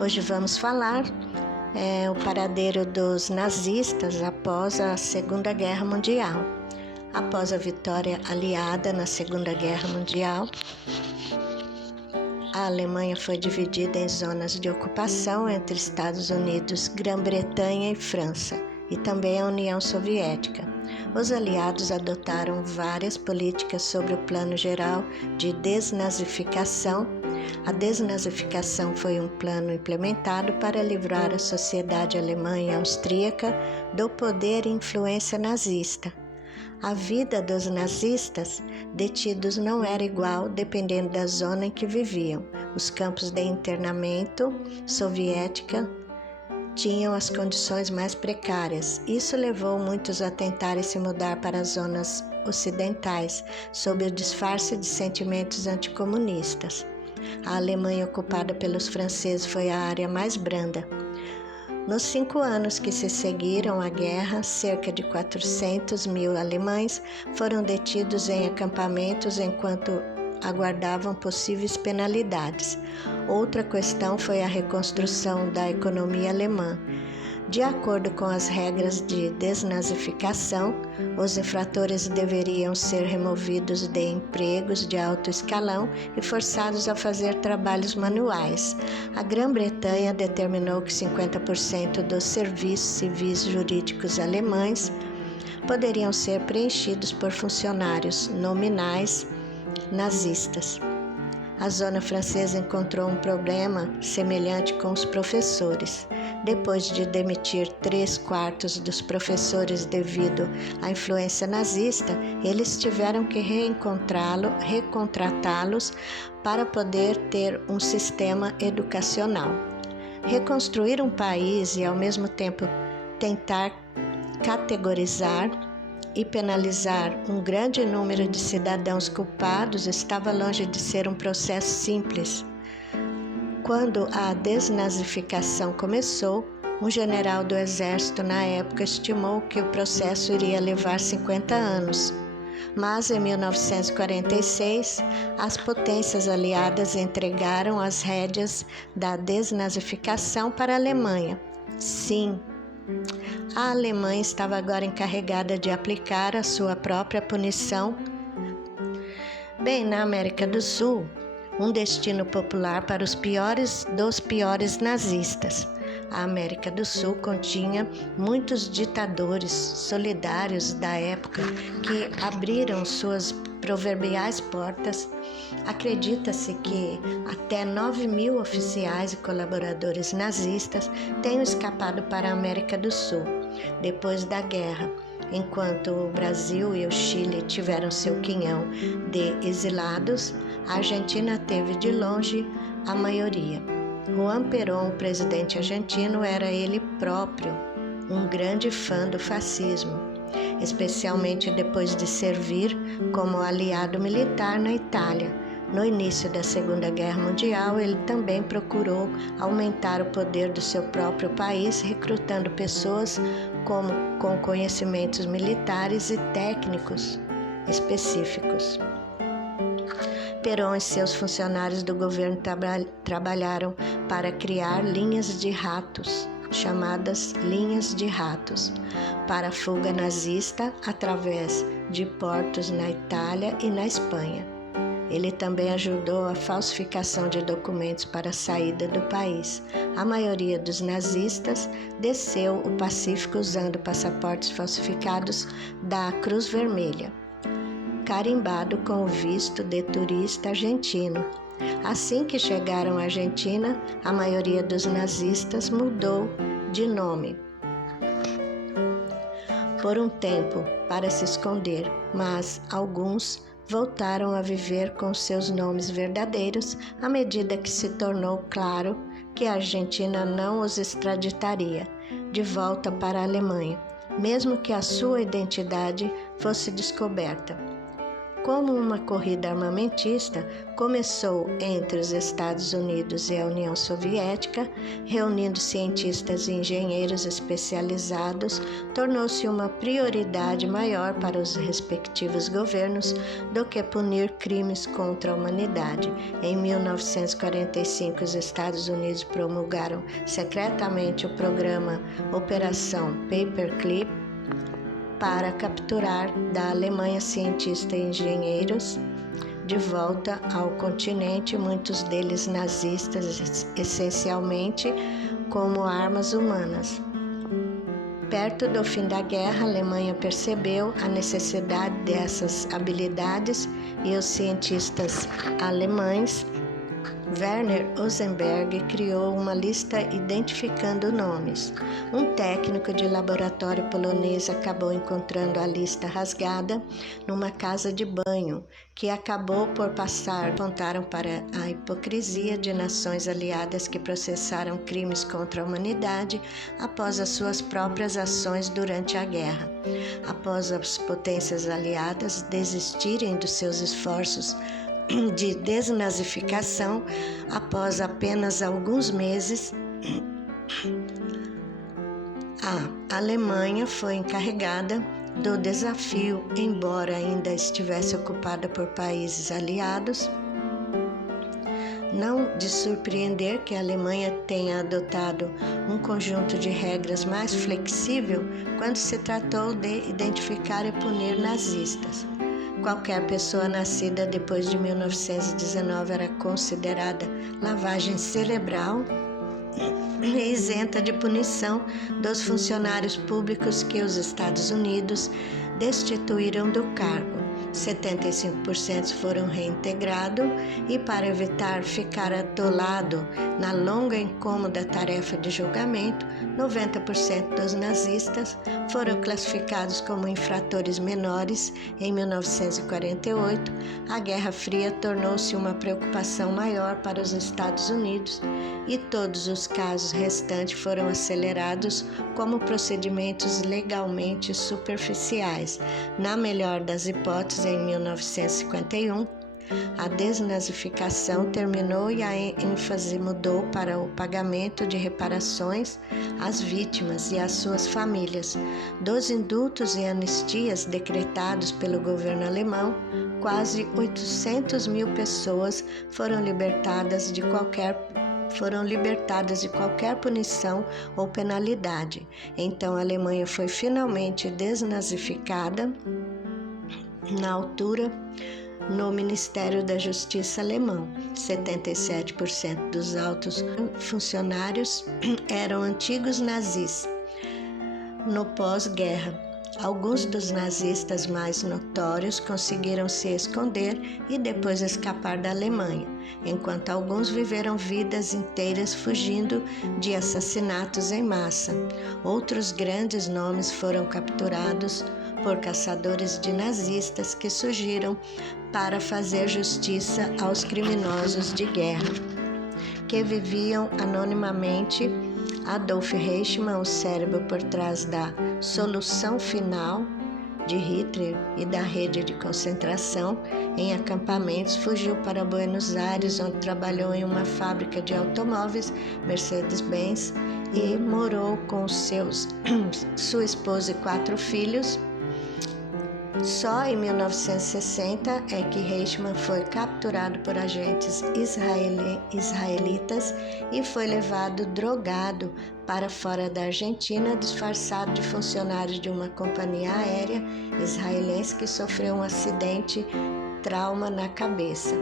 Hoje vamos falar o paradeiro dos nazistas após a Segunda Guerra Mundial. Após a vitória aliada na Segunda Guerra Mundial, a Alemanha foi dividida em zonas de ocupação entre Estados Unidos, Grã-Bretanha e França, e também a União Soviética. Os aliados adotaram várias políticas sobre o plano geral de desnazificação. A desnazificação foi um plano implementado para livrar a sociedade alemã e austríaca do poder e influência nazista. A vida dos nazistas detidos não era igual dependendo da zona em que viviam. Os campos de internamento soviética tinham as condições mais precárias. Isso levou muitos a tentarem se mudar para as zonas ocidentais, sob o disfarce de sentimentos anticomunistas. A Alemanha ocupada pelos franceses foi a área mais branda. Nos 5 anos que se seguiram à guerra, cerca de 400 mil alemães foram detidos em acampamentos enquanto aguardavam possíveis penalidades. Outra questão foi a reconstrução da economia alemã. De acordo com as regras de desnazificação, os infratores deveriam ser removidos de empregos de alto escalão e forçados a fazer trabalhos manuais. A Grã-Bretanha determinou que 50% dos serviços civis jurídicos alemães poderiam ser preenchidos por funcionários nominais nazistas. A zona francesa encontrou um problema semelhante com os professores. Depois de demitir 3/4 dos professores devido à influência nazista, eles tiveram que recontratá-los para poder ter um sistema educacional. Reconstruir um país e, ao mesmo tempo, tentar categorizar e penalizar um grande número de cidadãos culpados estava longe de ser um processo simples. Quando a desnazificação começou, um general do exército na época estimou que o processo iria levar 50 anos. Mas em 1946, as potências aliadas entregaram as rédeas da desnazificação para a Alemanha. Sim, a Alemanha estava agora encarregada de aplicar a sua própria punição. Bem, na América do Sul, um destino popular para os piores dos piores nazistas. A América do Sul continha muitos ditadores solidários da época que abriram suas proverbiais portas. Acredita-se que até 9.000 oficiais e colaboradores nazistas tenham escapado para a América do Sul depois da guerra, enquanto o Brasil e o Chile tiveram seu quinhão de exilados. A Argentina teve de longe a maioria. Juan Perón, o presidente argentino, era ele próprio um grande fã do fascismo, especialmente depois de servir como aliado militar na Itália. No início da Segunda Guerra Mundial, ele também procurou aumentar o poder do seu próprio país, recrutando pessoas com conhecimentos militares e técnicos específicos. Perón e seus funcionários do governo trabalharam para criar linhas de ratos, chamadas linhas de ratos, para a fuga nazista através de portos na Itália e na Espanha. Ele também ajudou a falsificação de documentos para a saída do país. A maioria dos nazistas desceu o Pacífico usando passaportes falsificados da Cruz Vermelha, carimbado com o visto de turista argentino. Assim que chegaram à Argentina, a maioria dos nazistas mudou de nome por um tempo para se esconder, mas alguns voltaram a viver com seus nomes verdadeiros à medida que se tornou claro que a Argentina não os extraditaria de volta para a Alemanha, mesmo que a sua identidade fosse descoberta. Como uma corrida armamentista começou entre os Estados Unidos e a União Soviética, reunindo cientistas e engenheiros especializados, tornou-se uma prioridade maior para os respectivos governos do que punir crimes contra a humanidade. Em 1945, os Estados Unidos promulgaram secretamente o programa Operação Paperclip para capturar da Alemanha cientistas e engenheiros de volta ao continente, muitos deles nazistas, essencialmente como armas humanas. Perto do fim da guerra, a Alemanha percebeu a necessidade dessas habilidades e os cientistas alemães Werner Rosenberg criou uma lista identificando nomes. Um técnico de laboratório polonês acabou encontrando a lista rasgada numa casa de banho, que acabou por passar. Apontaram para a hipocrisia de nações aliadas que processaram crimes contra a humanidade após as suas próprias ações durante a guerra. Após as potências aliadas desistirem dos seus esforços de desnazificação, após apenas alguns meses, a Alemanha foi encarregada do desafio, embora ainda estivesse ocupada por países aliados. Não de surpreender que a Alemanha tenha adotado um conjunto de regras mais flexível quando se tratou de identificar e punir nazistas. Qualquer pessoa nascida depois de 1919 era considerada lavagem cerebral e isenta de punição dos funcionários públicos que os Estados Unidos destituíram do cargo. 75% foram reintegrados e, para evitar ficar atolado na longa e incômoda tarefa de julgamento, 90% dos nazistas foram classificados como infratores menores. Em 1948, a Guerra Fria tornou-se uma preocupação maior para os Estados Unidos e todos os casos restantes foram acelerados como procedimentos legalmente superficiais. Na melhor das hipóteses, em 1951, a desnazificação terminou e a ênfase mudou para o pagamento de reparações às vítimas e às suas famílias. Dos indultos e anistias decretados pelo governo alemão, quase 800 mil pessoas foram libertadas de qualquer punição ou penalidade. Então a Alemanha foi finalmente desnazificada na altura no Ministério da Justiça alemão. 77% dos altos funcionários eram antigos nazis. No pós-guerra, alguns dos nazistas mais notórios conseguiram se esconder e depois escapar da Alemanha, enquanto alguns viveram vidas inteiras fugindo de assassinatos em massa. Outros grandes nomes foram capturados por caçadores de nazistas que surgiram para fazer justiça aos criminosos de guerra, que viviam anonimamente. Adolf Eichmann, o cérebro por trás da solução final de Hitler e da rede de concentração em acampamentos, fugiu para Buenos Aires, onde trabalhou em uma fábrica de automóveis, Mercedes-Benz, e morou com sua esposa e 4 filhos. Só em 1960 é que Eichmann foi capturado por agentes israelitas e foi levado drogado para fora da Argentina, disfarçado de funcionário de uma companhia aérea israelense que sofreu um acidente, trauma na cabeça.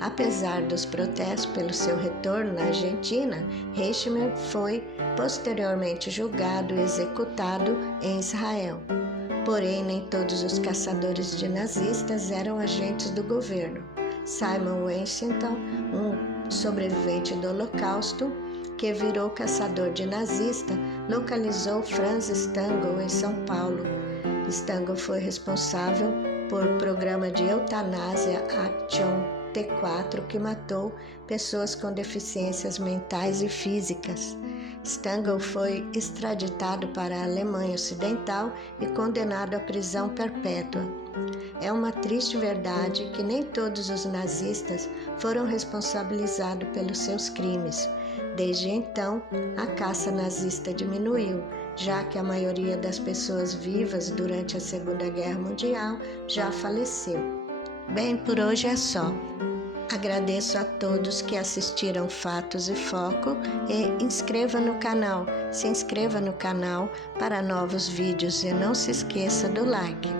Apesar dos protestos pelo seu retorno na Argentina, Eichmann foi posteriormente julgado e executado em Israel. Porém, nem todos os caçadores de nazistas eram agentes do governo. Simon Wiesenthal, um sobrevivente do Holocausto, que virou caçador de nazista, localizou Franz Stangl em São Paulo. Stangl foi responsável por programa de eutanásia Action T4, que matou pessoas com deficiências mentais e físicas. Stangl foi extraditado para a Alemanha Ocidental e condenado à prisão perpétua. É uma triste verdade que nem todos os nazistas foram responsabilizados pelos seus crimes. Desde então, a caça nazista diminuiu, já que a maioria das pessoas vivas durante a Segunda Guerra Mundial já faleceu. Bem, por hoje é só. Agradeço a todos que assistiram Fatos e Foco e se inscreva no canal para novos vídeos e não se esqueça do like.